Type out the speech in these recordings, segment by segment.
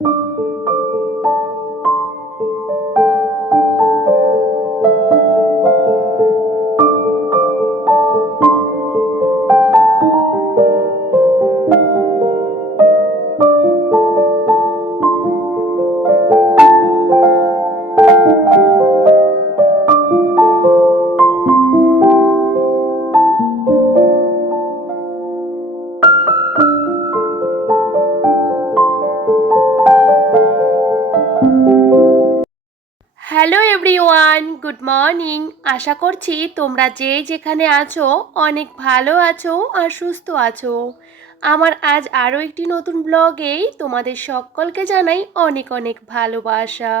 Música morning আশা করছি তোমরা যে যেখানে আছো অনেক ভালো আছো আর সুস্থ আছো। আমার আজ আরও একটি নতুন ব্লগেই তোমাদের সকলকে জানাই অনেক অনেক ভালোবাসা।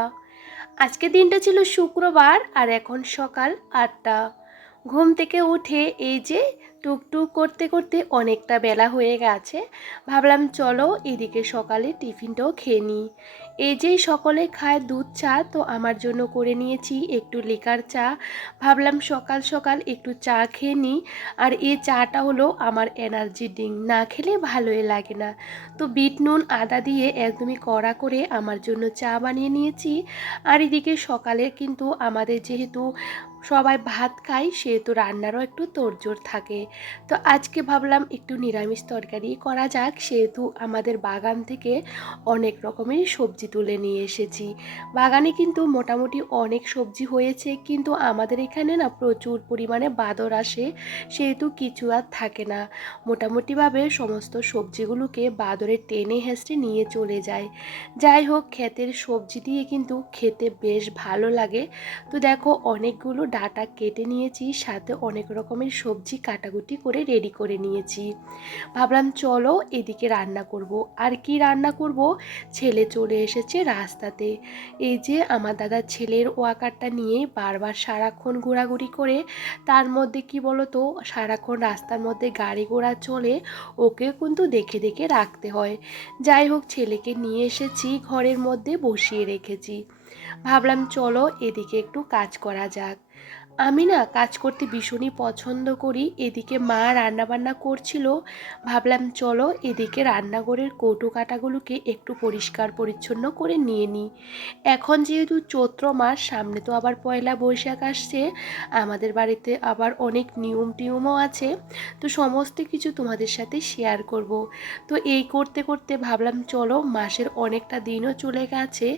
আজকে দিনটা ছিল শুক্রবার আর এখন সকাল আটটা। ঘুম থেকে উঠে এই যে টুকটুক করতে করতে অনেকটা বেলা হয়ে গেছে, ভাবলাম চলো এদিকে সকালে টিফিনটাও খেয়ে নিই। এই যে সকলে খায় দুধ, চা, তো আমার জন্য করে নিয়েছি একটু লিকার চা। ভাবলাম সকাল সকাল একটু চা খেয়ে নিই, আর এই চাটা হলো আমার এনার্জি ড্রিঙ্ক, না খেলে ভালোই লাগে না। তো বিট, নুন, আদা দিয়ে একদমই কড়া করে আমার জন্য চা বানিয়ে নিয়েছি। আর এদিকে সকালে কিন্তু আমাদের যেহেতু সবাই ভাত খায়, সেহেতু রান্নারও একটু তোড়জোড় থাকে। তো আজকে ভাবলাম একটু নিরামিষ তরকারি করা যাক, সেহেতু আমাদের বাগান থেকে অনেক রকমের সবজি তুলে নিয়ে এসেছি। বাগানে কিন্তু মোটামুটি অনেক সবজি হয়েছে, কিন্তু আমাদের এখানে না প্রচুর পরিমাণে বাদর আসে, সেহেতু কিছু আর থাকে না। মোটামুটিভাবে সমস্ত সবজিগুলোকে বাদরে টেনে হেসড়ে নিয়ে চলে যায়। যাই হোক, ক্ষেতের সবজি দিয়ে কিন্তু খেতে বেশ ভালো লাগে। তো দেখো, অনেকগুলো ডাটা কেটে নিয়েছি, সাথে অনেক রকমের সবজি কাটাকুটি করে রেডি করে নিয়েছি। ভাবলাম চলো এদিকে রান্না করব। আর কি রান্না করব? ছেলে চলে এসেছে রাস্তাতে। এই যে আমার দাদার ছেলের ওয়াকারটা নিয়ে বারবার সারাক্ষণ ঘোরাঘুরি করে, তার মধ্যে কি বলো তো সারাক্ষণ রাস্তার মধ্যে গাড়ি ঘোড়া চলে, ওকে কিন্তু দেখে দেখে রাখতে হয়। যাই হোক, ছেলেকে নিয়ে এসেছি, ঘরের মধ্যে বসিয়ে রেখেছি। ভাবলাম চলো এদিকে একটু কাজ করা যাক। আমি না কাজ করতে ভীষণই পছন্দ করি। এদিকে মা রান্নাবান্না করছিল। ভাবলাম, চলো এদিকে রান্নাঘরের কৌটো কাটাগুলোকে একটু পরিষ্কার পরিচ্ছন্ন করে নিয়ে নিই। এখন যেহেতু চৈত্র মাস, সামনে তো আবার পয়লা বৈশাখ আসছে। আমাদের বাড়িতে আবার অনেক নিয়ম টিয়মও আছে। তো সমস্ত কিছু তোমাদের সাথে শেয়ার করব। তো এই করতে করতে ভাবলাম, চলো মাসের অনেকটা দিনও চলে গেছে।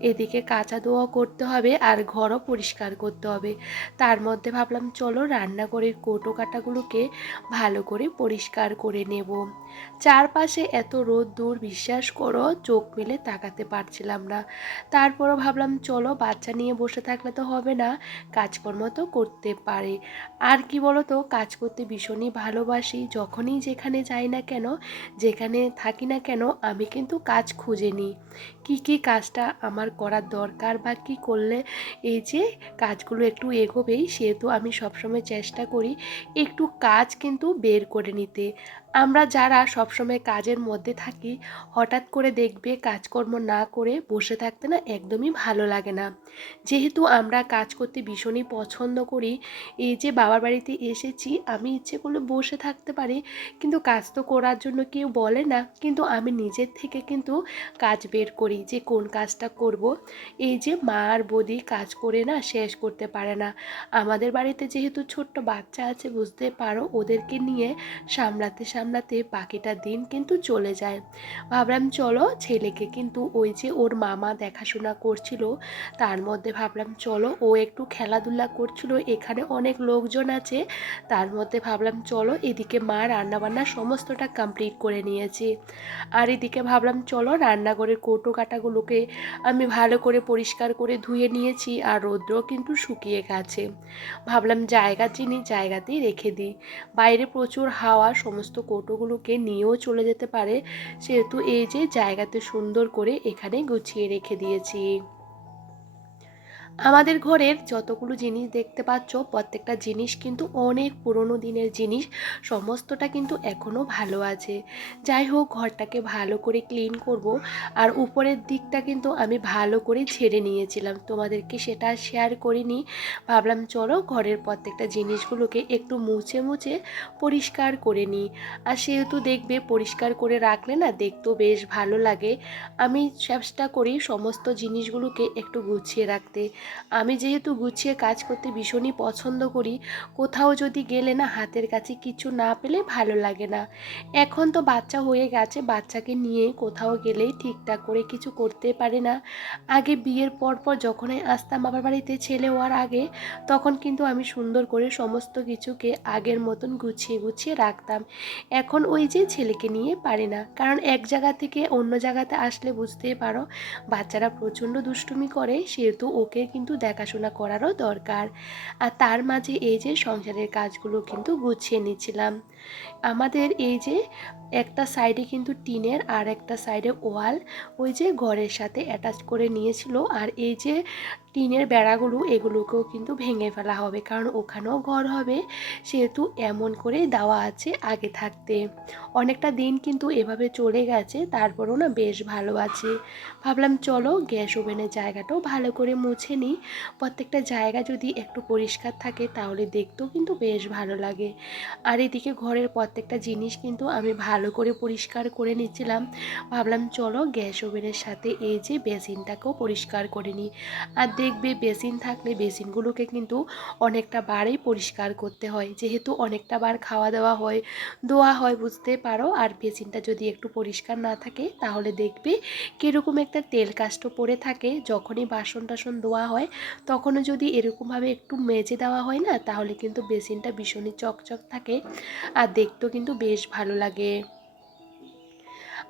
এদিকে কাঁচা দোয়া করতে হবে আর ঘরও পরিষ্কার করতে হবে। তার মধ্যে ভাবলাম, চলো রান্নাঘরের কোটো কাটাগুলোকে ভালো করে পরিষ্কার করে নেব। চারপাশে এত রোদ দূর, বিশ্বাস করো, চোখ মেলে তাকাতে পারছিলাম না। তারপরও ভাবলাম, চলো, বাচ্চা নিয়ে বসে থাকলে তো হবে না, কাজকর্ম তো করতে পারে। আর কি বলো তো কাজ করতে ভীষণই ভালোবাসি, যখনই যেখানে যাই না কেন, যেখানে থাকি না কেন, আমি কিন্তু কাজ খুঁজে নিই। কী কী কাজটা আমার করার দরকার বা কী করলে এই যে কাজগুলো একটু এগোবেই সেহেতু আমি সবসময় চেষ্টা করি একটু কাজ কিন্তু বের করে নিতে। আমরা যারা সবসময় কাজের মধ্যে থাকি, হঠাৎ করে দেখবে কাজকর্ম না করে বসে থাকতে না একদমই ভালো লাগে না। যেহেতু আমরা কাজ করতে ভীষণই পছন্দ করি, এই যে বাবার বাড়িতে এসেছি, আমি ইচ্ছে করলে বসে থাকতে পারি, কিন্তু কাজ তো করার জন্য কেউ বলে না, কিন্তু আমি নিজের থেকে কিন্তু কাজ বের করি যে কোন কাজটা করব। এই যে মা আর বদি কাজ করে না শেষ করতে পারে না। আমাদের বাড়িতে যেহেতু ছোট্ট বাচ্চা আছে, বুঝতে পারো, ওদেরকে নিয়ে সামলাতে বাকিটা দিন কিন্তু চলে যায়। ভাবলাম, চলো ছেলেকে কিন্তু ওই যে ওর মামা দেখাশোনা করছিল, তার মধ্যে ভাবলাম, চলো ও একটু খেলাধুলা করছিল, এখানে অনেক লোকজন আছে, তার মধ্যে ভাবলাম, চলো এদিকে মা রান্নাবান্না সমস্তটা কমপ্লিট করে নিয়েছি। আর এদিকে ভাবলাম, চলো রান্নাঘরের কৌটো কাটাগুলোকে আমি ভালো করে পরিষ্কার করে ধুয়ে নিয়েছি আর রৌদ্র কিন্তু শুকিয়ে গেছে। ভাবলাম, জায়গা চিনি, জায়গাতেই রেখে দিই। বাইরে প্রচুর হাওয়া, সমস্ত কৌটোগুলোকে নিয়েও চলে যেতে পারে। সেহেতু এই যে জায়গাতে সুন্দর করে এখানে গুছিয়ে রেখে দিয়েছি। আমাদের ঘরের যতগুলো জিনিস দেখতে পাচ্ছ, প্রত্যেকটা জিনিস কিন্তু অনেক পুরনো দিনের জিনিস, সমস্তটা কিন্তু এখনও ভালো আছে। যাই হোক, ঘরটাকে ভালো করে ক্লিন করব, আর উপরের দিকটা কিন্তু আমি ভালো করে ছেড়ে নিয়েছিলাম। তোমাদেরকে সেটা শেয়ার করিনি। ভাবলাম, চলো ঘরের প্রত্যেকটা জিনিসগুলোকে একটু মুছে মুছে পরিষ্কার করে নিই। আর সেহেতু দেখবে, পরিষ্কার করে রাখলে না দেখতেও বেশ ভালো লাগে। আমি চেষ্টা করি সমস্ত জিনিসগুলোকে একটু গুছিয়ে রাখতে। আমি যেহেতু গুছিয়ে কাজ করতে ভীষণই পছন্দ করি, কোথাও যদি গেলে না হাতের কাছে কিছু না পেলে ভালো লাগে না। এখন তো বাচ্চা হয়ে গেছে, বাচ্চাকে নিয়ে কোথাও গেলেই ঠিকঠাক করে কিছু করতে পারে না। আগে বিয়ের পর পর যখনই আসতাম বাবার বাড়িতে ছেলে হওয়ার আগে, তখন কিন্তু আমি সুন্দর করে সমস্ত কিছুকে আগের মতন গুছিয়ে গুছিয়ে রাখতাম। এখন ওই যে ছেলেকে নিয়ে পারে না। কারণ এক জায়গা থেকে অন্য জায়গাতে আসলে বুঝতেই পারো, বাচ্চারা প্রচণ্ড দুষ্টুমি করে, সেহেতু ওকে কিন্তু দেখাশোনা করারও দরকার। আর তার মাঝে এই যে সংসারের কাজগুলো কিন্তু গুছিয়ে নিচ্ছিলাম। আমাদের এই যে একটা সাইডে কিন্তু টিনের আর একটা সাইডে ওয়াল, ওই যে ঘরের সাথে অ্যাটাচ করে নিয়েছিল। আর এই যে টিনের বেড়াগুলো, এগুলোকেও কিন্তু ভেঙে ফেলা হবে, কারণ ওখানেও ঘর হবে। সেহেতু এমন করে দেওয়া আছে আগে থাকতে। অনেকটা দিন কিন্তু এভাবে চলে গেছে, তারপরেও না বেশ ভালো আছে। ভাবলাম চলো গ্যাস ওভেনের জায়গাটাও ভালো করে মুছে নিই। প্রত্যেকটা জায়গা যদি একটু পরিষ্কার থাকে, তাহলে দেখতেও কিন্তু বেশ ভালো লাগে। আর এদিকে ঘরের প্রত্যেকটা জিনিস কিন্তু আমি ভালো করে পরিষ্কার করে নিচ্ছিলাম। ভাবলাম, চলো গ্যাস ওভেনের সাথে এই যে বেসিনটাকেও পরিষ্কার করে নিই। আর দেখবে বেসিন থাকলে বেসিনগুলোকে কিন্তু অনেকটা বারেই পরিষ্কার করতে হয়। যেহেতু অনেকটা বার খাওয়া দাওয়া হয় দোয়া হয়, বুঝতে পারো? আর বেসিনটা যদি একটু পরিষ্কার না থাকে, তাহলে দেখবে কীরকম একটা তেল কাষ্ট পড়ে থাকে। যখনই বাসন টাসন ধোয়া হয়, তখনও যদি এরকমভাবে একটু মেজে দেওয়া হয় না, তাহলে কিন্তু বেসিনটা ভীষণই চকচক থাকে। আর দেখতেও কিন্তু বেশ ভালো লাগে।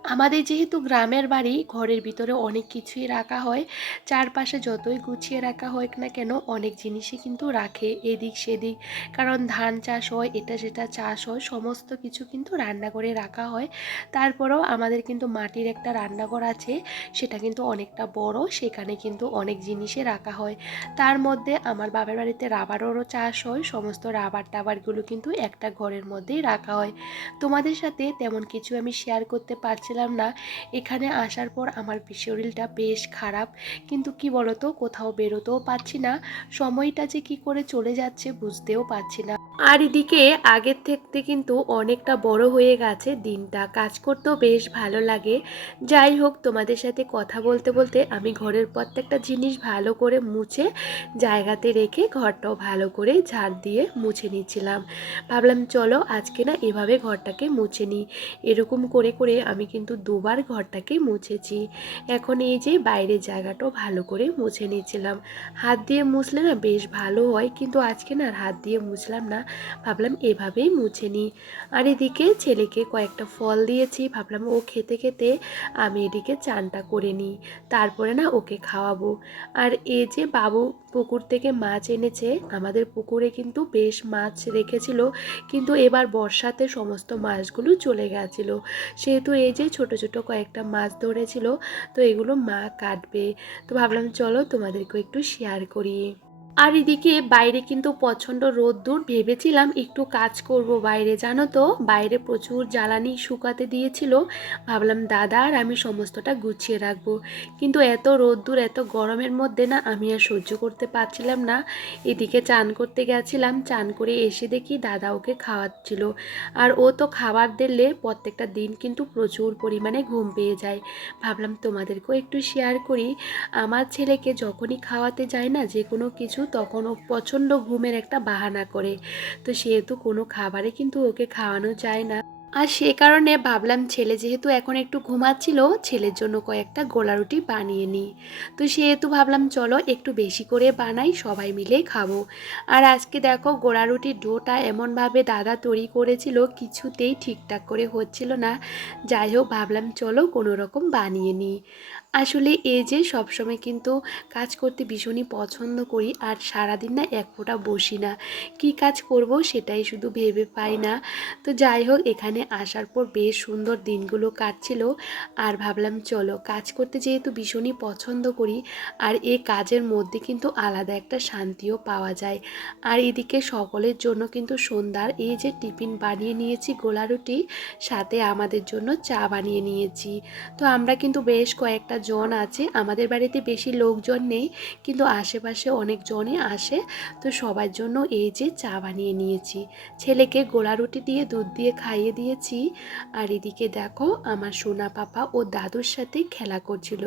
আমাদের যেহেতু গ্রামের বাড়ি, ঘরের ভিতরে অনেক কিছুই রাখা হয়। চারপাশে যতই গুছিয়ে রাখা হোক না কেন, অনেক জিনিসই কিন্তু রাখে, এদিক সেদিক। কারণ ধান চাষ হয়, এটা সেটা চাষ হয়, সমস্ত কিছু কিন্তু রান্না করে রাখা হয়। তারপরেও আমাদের কিন্তু মাটির একটা রান্নাঘর আছে, সেটা কিন্তু অনেকটা বড়, সেখানে কিন্তু অনেক জিনিসই রাখা হয়। তার মধ্যে আমার বাবার বাড়িতে রাবারেরও চাষ হয়, সমস্ত রাবার টাবারগুলো কিন্তু একটা ঘরের মধ্যেই রাখা হয়। তোমাদের সাথে তেমন কিছু আমি শেয়ার করতে পারছি পারছিলাম না, এখানে আসার পর আমার শরীরটা বেশ খারাপ। কিন্তু কি বলতো, কোথাও বেরোতেও পারছি না, সময়টা যে কি করে চলে যাচ্ছে বুঝতেও পারছি না। আর এদিকে আগের থেকে কিন্তু অনেকটা বড় হয়ে গেছে দিনটা, কাজ করতেও বেশ ভালো লাগে। যাই হোক, তোমাদের সাথে কথা বলতে বলতে আমি ঘরের প্রত্যেকটা জিনিস ভালো করে মুছে, জায়গাতে রেখে ঘরটাও ভালো করে ঝাড় দিয়ে মুছে নিচ্ছিলাম ভাবলাম, চলো আজকে না এভাবে ঘরটাকে মুছে নিই। এরকম করে করে আমি কিন্তু দুবার ঘরটাকে মুছেছি। এখন এই যে বাইরের জায়গাটাও ভালো করে মুছে নিচ্ছিলাম। হাত দিয়ে মুছলে না বেশ ভালো হয়, কিন্তু আজকে না আর হাত দিয়ে মুছলাম না। ভাবলাম এভাবেই মুছে নিই। আর এদিকে ছেলেকে কয়েকটা ফল দিয়েছি, ভাবলাম ও খেতে খেতে আমি এদিকে চানটা করে নিই। তারপরে না ওকে খাওয়াবো। আর এ যে বাবু পুকুর থেকে মাছ এনেছে, আমাদের পুকুরে কিন্তু বেশ মাছ রেখেছিল, কিন্তু এবার বর্ষাতে সমস্ত মাছগুলো চলে গেছিল। সেহেতু এই যে ছোট ছোট কয়েকটা মাছ ধরেছিল, তো এগুলো মা কাটবে। তো ভাবলাম, চলো তোমাদেরকেও একটু শেয়ার করি। আর এদিকে বাইরে কিন্তু প্রচণ্ড রোদ্দুর ভেবেছিলাম একটু কাজ করব বাইরে, জানো তো? বাইরে প্রচুর জ্বালানি শুকাতে দিয়েছিল। ভাবলাম, দাদা, আর আমি সমস্তটা গুছিয়ে রাখব। কিন্তু এত রোদ্দুর এত গরমের মধ্যে না, আমি আর সহ্য করতে পারছিলাম না। এদিকে চান করতে গেছিলাম, চান করে এসে দেখি দাদা ওকে খাওয়াচ্ছিল। আর ও তো খাবার দিলে প্রত্যেকটা দিন কিন্তু প্রচুর পরিমাণে ঘুম পেয়ে যায়। ভাবলাম, তোমাদেরকেও একটু শেয়ার করি। আমার ছেলেকে যখনই খাওয়াতে যায় না, যে কোনো কিছু তখন ও প্রচণ্ড ঘুমের একটা বাহানা করে। তো সেহেতু কোনো খাবারে কিন্তু ওকে খাওয়ানো যায় না। আর সে কারণে ভাবলাম ছেলে যেহেতু এখন একটু ঘুমাচ্ছিল, ছেলের জন্য কয়েকটা গোলা রুটি বানিয়ে নিই। তো সেহেতু ভাবলাম, চলো একটু বেশি করে বানাই, সবাই মিলেই খাব। আর আজকে দেখো গোলা রুটির ডোটা এমনভাবে দাদা তৈরি করেছিল, কিছুতেই ঠিকঠাক করে হচ্ছিল না। যাই হোক, ভাবলাম চলো কোনো রকম বানিয়ে নিই। আসলে এই যে সবসময় কিন্তু কাজ করতে ভীষণই পছন্দ করি আর সারাদিন না এক ফোঁটা বসি না। কি কাজ করব সেটাই শুধু ভেবে পাই না। তো যাই হোক, এখানে আসার পর বেশ সুন্দর দিনগুলো কাটছিল আর ভাবলাম চলো কাজ করতে যেহেতু ভীষণই পছন্দ করি আর এই কাজের মধ্যে কিন্তু আলাদা একটা শান্তিও পাওয়া যায়। আর এদিকে সকলের জন্য কিন্তু সন্ধ্যার এই যে টিফিন বানিয়ে নিয়েছি গোলা রুটি, সাথে আমাদের জন্য চা বানিয়ে নিয়েছি। তো আমরা কিন্তু বেশ কয়েকটা জন আছে। আমাদের বাড়িতে বেশি লোকজন নেই, কিন্তু আশেপাশে অনেকজনই আসে। তো সবার জন্য এই যে চা বানিয়ে নিয়েছি। ছেলেকে গোলা রুটি দিয়ে দুধ দিয়ে খাইয়ে দিয়েছি। আর এদিকে দেখো, আমার সোনা পাপা ও দাদুর সাথে খেলা করছিল।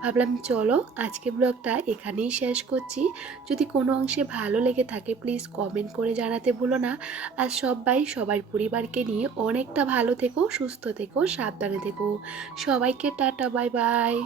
ভাবলাম, চলো, আজকে ব্লগটা এখানেই শেষ করছি। যদি কোনো অংশে ভালো লেগে থাকে প্লিজ কমেন্ট করে জানাতে ভুলো না। আর সবাই, সবার পরিবারকে নিয়ে অনেকটা ভালো থেকো, সুস্থ থেকো, সাবধানে থেকো। সবাইকে টাটা, বাই বাই।